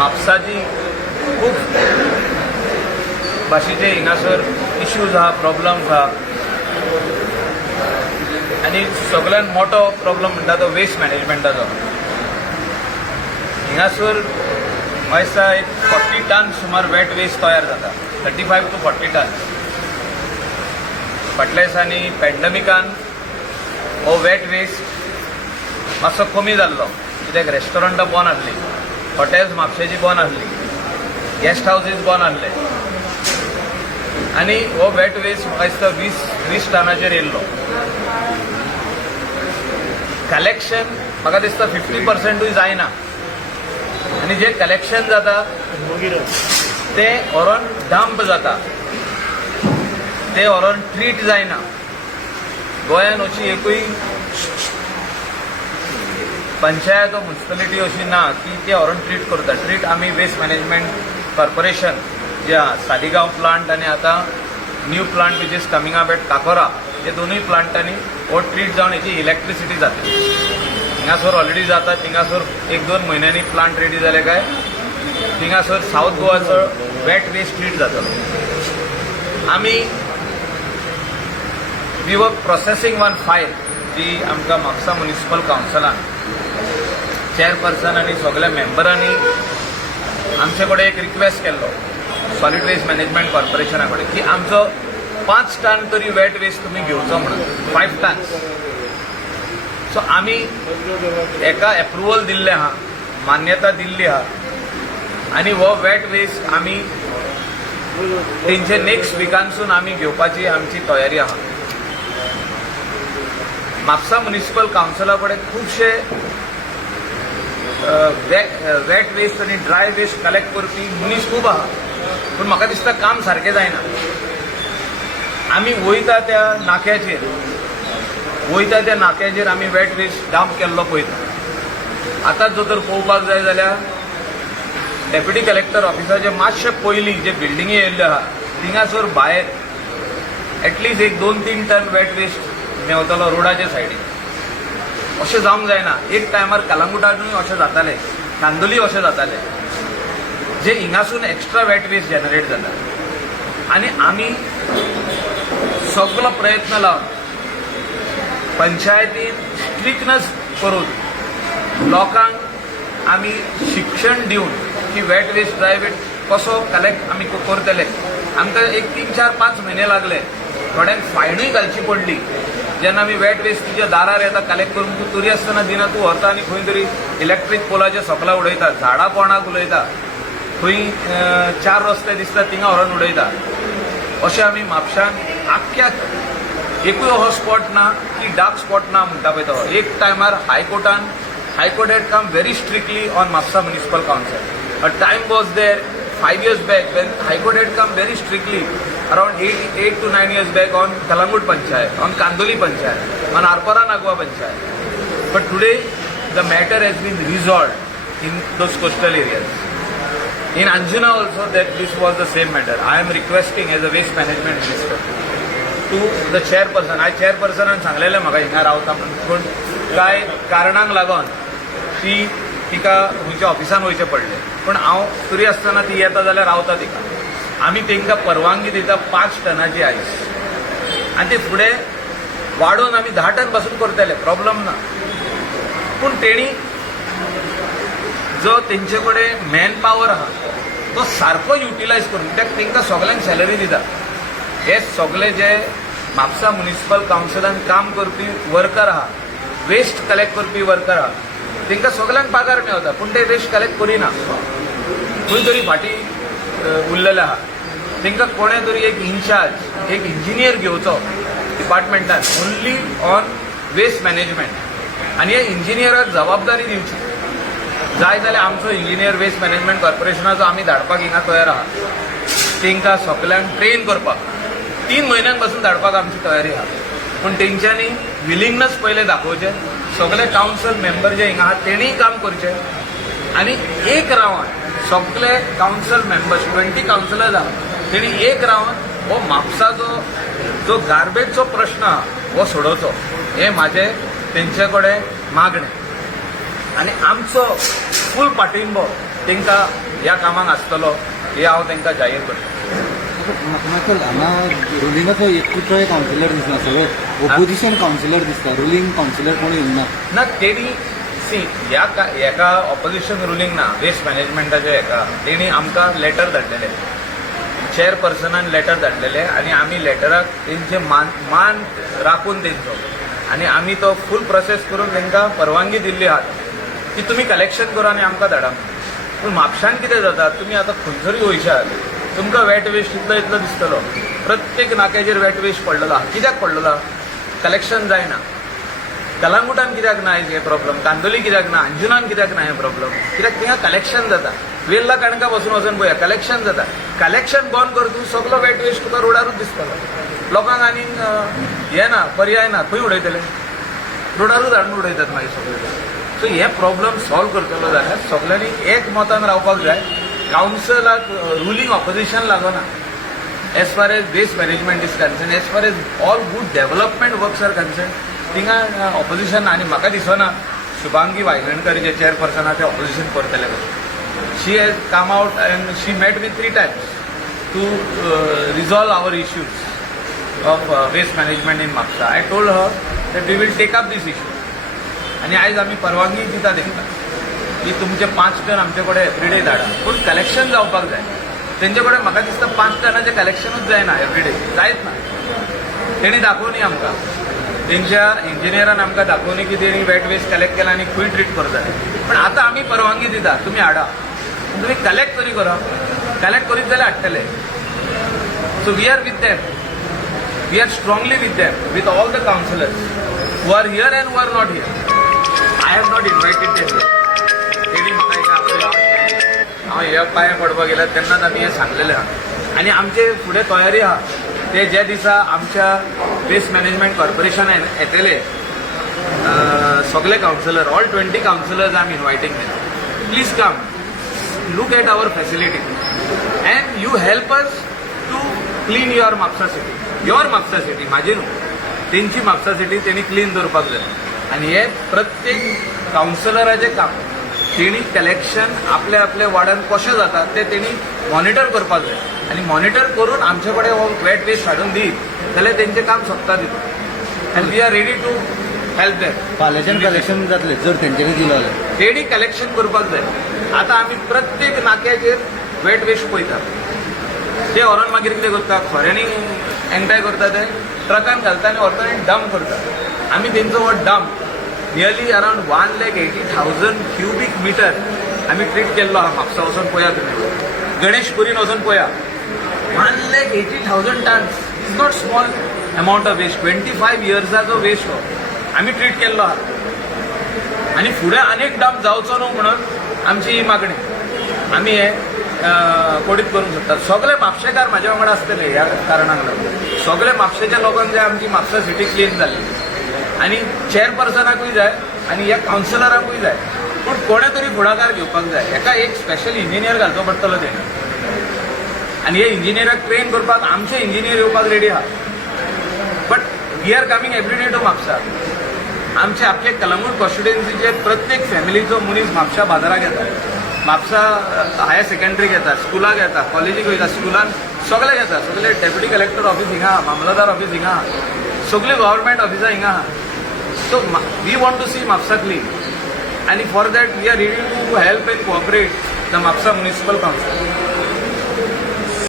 म्हापसाची खूब भाशेचे हिंगासर इश्यूज आहा, प्रॉब्लम्स आहा आनी सगळ्यात मोठो प्रॉब्लम म्हणटा तो वेस्ट मॅनेजमेंटाचो. हिंगासर म्हाका दिसता एक 40 टन सुमार वेट वेस्ट तयार जाता, 35 to 40 टन. फाटल्या दिसांनी पॅन्डेमिकान हो वेट वेस्ट मातसो कमी जाल्लो, कित्याक रेस्टॉरंटां बंद आसली, हॉटेल्स म्हापशेची बंद आसली, गेस्ट हाऊसीस बंद आसले आनी हो वेट वेस्ट म्हाका दिसता 20 टनाचेर येयल्लो. कलेक्शन म्हाका दिसता 50% जायना आनी जे कलेक्शन जाता ते व्हरोन डंप जाता, ते व्हरोन ट्रीट जायना. गोंयान अशी एकूय पंचायत वा म्युनिसिपालिटी अशी ना की ते व्हरोन ट्रीट करता. ट्रीट आमी वेस्ट मॅनेजमेंट कॉर्पोरेशन जे आहा, सालिगांव प्लांट आनी आतां new plant which is coming up at काकोरा, हे दोनूय प्लांटांनी हो ट्रीट जावन हेची इलेक्ट्रिसिटी जातली. थिंगासर ऑलरेडी जाता, थिंगासर 1-2 म्हयन्यांनी प्लांट रेडी जाले काय थिंगासर साऊथ गोवाचो वेट वेस्ट ट्रीट जातलो. आमी we were processing one file जी आमकां म्हापसा म्युनिसिपल कावन्सिलान चेअरपर्सन आनी सगळ्या मेंबरांनी आमचे कडेन एक रिक्वेस्ट केल्लो सॉलिड वेस्ट मॅनेजमेंट कॉर्पोरेशना कडेन की आमचो 5 टन तरी वेट वेस्ट तुमी घेवचो म्हणून, 5 टन्स. सो आमी एका एप्रुवल दिल्लें आहा, मान्यता दिल्ली आहा आनी हो वेट वेस्ट आमी तेंचे नेक्स्ट विकानसून आमी घेवपाची आमची तयारी आहा. म्हापसा म्युनिसिपल कावन्सिला कडेन खुबशे वेट वेस्ट आनी ड्राय वेस्ट कलेक्ट करपी मनीस खूब आहा, पूण म्हाका दिसता काम सारकें जायना. आमी वयता त्या नाक्याचेर आमी वेट वेस्ट डंप केल्लो पळयता. आतां जर पळोवपाक जाय जाल्यार डेप्युटी कलेक्टर ऑफिसाचे मातशे पयलीं जे बिल्डिंगी येयल्ल्यो आहा थिंगासर भायर एटलिस्ट एक 2-3 टन वेट वेस्ट मेवतलो रोडाचे सायडीन. अशें जावंक जायना. एक टायमार कलंगुटानूय अशें जातालें, कांदोली अशें जातालें, जे हिंगासून एक्स्ट्रा वेट वेस्ट जनरेट जाता. आनी आमी सगळो प्रयत्न लावन पंचायतीन स्ट्रिक्टनेस करून लोकांक आमी शिक्षण दिवन की वेट वेस्ट ड्राय वेस्ट कसो कलेक्ट आमी करतले. आमकां एक 3-4-5 म्हयने लागले. थोड्यांक फायनूय घालची पडली जेन्ना आमी वेट वेस्ट तुज्या दारार येता कलेक्ट करून तूं तरी आसतना दिना, तूं व्हरता आनी खंय तरी इलेक्ट्रीक पोलाच्या सकला उडयता, झाडां पोंडाक उडयता, खंय 4 रस्ते दिसता थिंगा व्हरोन उडयता. अशें आमी म्हापशान आख्ख्या एकूय हो स्पॉट ना की डार्क स्पॉट ना म्हणटा पळय तो. एक टायमार high court head come very strictly on Mapusa municipal council. A time was there 5 years back when High Court had come very strictly around 8 to 9 years back on Kalangut Panchayat, on Kandoli Panchayat, on Arpara Nagwa Panchayat. But today the matter has been resolved in those coastal areas. In Anjuna also that this was the same matter. I am requesting as a waste management minister to the chairperson. I chairperson and सांगलेले म्हाका हिंगा रावता म्हणून, पूण कांय कारणांक लागून ती तिका खंयच्या ऑफिसान वयचें पडलें. पूण हांव तरी आसतना ती येता जाल्यार रावता तिका. आमी तांकां परवानगी दिता 5 टनाची आयस आनी ते फुडें वाडोवन आमी 10 टन पासून करतले, प्रॉब्लम ना. पूण तेणी जो तेंचे कडेन मॅन पॉवर आहा तो सारको युटिलायज करून, कित्याक तांकां सगळ्यांक सॅलरी दिता. हे सगळे जे म्हापसा म्युनिसिपल काउन्सिलान काम करपी वर्कर आहा, वेस्ट कलेक्ट करपी वर्कर आहा, तांकां सगळ्यांक पगार मेळटा, पूण ते वेस्ट कलेक्ट करिना. खंय तरी फाटी उरलेले आहा. तांकां कोणें तरी एक इन्चार्ज, एक इंजिनियर घेवचो डिपार्टमेंटान ओन्ली ऑन वेस्ट मॅनेजमेंट आनी ह्या इंजिनियराक जबाबदारी दिवची. जाय जाल्यार आमचो इंजिनियर वेस्ट मॅनेजमेंट कॉर्पोरेशनाचो आमी धाडपाक हिंगा तयार आहा. तांकां सगळ्यांक ट्रेन करपाक 3 म्हयन्यां पासून धाडपाक आमची तयारी आहा. पूण तेंच्यांनी विलिंगनेस पयलें दाखोवचें. सगळे कावन्सिल मेंबर जे हिंगा आहात तेणीय काम करचें आनी एक रावंड सगळे कावन्सिल मेंबर्स 20 कावन्सिलर्स आहात तेणी एक रावंड हो म्हापसाचो जो गार्बेजचो प्रश्न आहा हो सोडोवचो. हें म्हाजें तेंचे कडेन मागणें. आनी आमचो फूल पाठिंबो तांकां ह्या कामाक आसतलो हे हांव तांकां जाहीर करतां. म्हाका हांगा रुलिंगाचो एकूचोय कावन्सिलर दिसना, सगळे ओपोजिशन कावन्सिलर दिसता, रुलींग कावन्सिलर कोण येवना. ना तेणी हेका ऑपोजिशन रुलींग ना, वेस्ट मॅनेजमेंटाच्या हेका तेणी आमकां लेटर धाडलेले, चेअरपर्सनान लेटर धाडलेले आनी आमी लेटराक तेंचे मान राखून तेंचो आनी आमी तो फूल प्रोसेस करून तांकां परवानगी दिल्ली आहात की तुमी कलेक्शन करा आनी आमकां धाडा. पूण म्हापशान कितें जाता, तुमी आतां खंयसरूय वयशात तुमकां वेट वेस्ट इतलो दिसतलो. प्रत्येक नाक्याचेर वेट वेस्ट पडलेलो आहा. कित्याक पडलेलो? कलेक्शन जायना. कलांगुटान कित्याक ना हे प्रॉब्लम, कांदोली कित्याक ना, अंजुनान कित्याक ना हे प्रॉब्लम? कित्याक थिंगा कलेक्शन जाता. वेल्ला काणका वचून पळया कलेक्शन जाता. कलेक्शन बंद कर तूं, सगळो वेट वेस्ट तुका रोडारूच दिसतलो. लोकांक आनीक हे ना, पर्याय ना, खंय उडयतले? रोडारूच हाडून उडयतात मागीर सगळे. सो हे प्रॉब्लम सॉल्व करतलो जाल्यार सगळ्यांनी एक मतान रावपाक जाय. कावन्सिलाक रुलींग ऑपोजिशन लागना. As far as waste management is concern, as far as all good development works are concern, थिंगा ऑपोजिशन. आनी म्हाका दिसना शुभांगी वायगणकर जे चेअरपर्सन आहा ते ऑपोजिशन करतले. She has come out and she met me 3 times to resolve our issues of waste management in Mhapsa. I told her that we will take up this issue. आनी आयज आमी परवानगी दिता तांकां की तुमचे 5 टन आमचे कडेन एवरीडे धाडा, पूण कलेक्शन जावपाक जाय. तेंचे कडेन म्हाका दिसता 5 टनाचें कलेक्शनूच जायना एवरीडे, जायत ना. तेणी दाखोवनी आमकां, तेंच्या इंजिनियरान आमकां दाखोवनी की तेणी वेट वेस्ट कलेक्ट केला आनी खंय ट्रीट करताले. पण आतां आमी परवानगी दिता, तुमी हाडा, तुमी कलेक्ट तरी करा. कलेक्ट करीत जाल्यार हाडटले. So we are with them, we are strongly with them, with all the councillors who are here and who are not here. I have not invited them. तेणी म्हाका हांव ह्या पांया पडपाक गेल्यार तेन्नाच आमी हें सांगलेलें आहा. आनी आमचे फुडें तयारी आहा. ते ज्या दिसा आमच्या वेस्ट मॅनेजमेंट कॉर्पोरेशनान येतले सगळे councillor, all 20 councillors I am inviting them. Please come, look at our facility and you help us to clean your Mapsa city. Your Mapsa city, माझी न्हू, तेंची म्हापसा सिटी तेणी क्लीन दवरपाक जाय. आनी हे प्रत्येक काउन्सिलराचें काम. तेणी कलेक्शन आपल्या वार्डान कशें जाता ते तेणी मॉनिटर करपाक जाय. आनी मॉनिटर करून आमचे कडेन हो वेट वेस्ट हाडून दीत जाल्यार तेंचें काम सोंपता दिता. आनी we are ready to help them. फाल्यांच्यान कलेक्शन जातलें जर तेंच्यांनी दिलो जाल्यार. तेणी कलेक्शन करपाक जाय. आतां आमी प्रत्येक नाक्याचेर वेट वेस्ट पळयतात. ते व्हरोन मागीर कितें करता, खऱ्यांनी एंटाय करता ते ट्रकान घालता आनी व्हरता आनी डंप करता. आमी तेंचो हो dump nearly around 1,80,000 cubic metre आमी ट्रीट केल्लो आहा. म्हापसा वचून पळया तुमी, गणेशपुरीन वचून पळया, 1,80,000 tons. Is not small amount of waste. 25 इयर्साचो वेस्ट हो आमी ट्रीट केल्लो आहा. आनी फुडें आनीक डंप जावचो न्हू म्हणून आमची ही मागणी. आमी हे कोडीत करूंक सोदतात. सगळे म्हापशेकार म्हाज्या वांगडा आसतले ह्या कारणाक लागून. सगळे म्हापशेच्या लोकांक जाय आमची म्हापसा सिटी क्लीन जाल्ली. आनी चेअरपर्सनाकूय जाय आनी ह्या काउन्सिलराकूय जाय. पूण कोणे तरी फुडाकार घेवपाक जाय. हेका एक स्पेशल इंजिनियर घालचो पडटलो तेणी. आनी हे इंजिनियराक ट्रेन करपाक आमचे इंजिनियर येवपाक रेडी आहा. But we are coming every day to Mapusa. आमचे आख्खे कलंगूट कॉन्स्टिट्युएन्सीचे प्रत्येक फॅमिलीचो मनीस म्हापशा बाजाराक येता, म्हापसा हायर सेकंडरीक येता, स्कुलाक येता, कॉलेजीक वयता, स्कुलान सगळे येता. सगळे डेप्युटी कलेक्टर ऑफिस हिंगा आहा, मामलदार ऑफिस हिंगा आहा, सगळी गव्हर्मेंट ऑफिसां हिंगा आहा. So we want to see Mapusa clean. आनी for that we are ready to help and cooperate the Mapusa municipal council.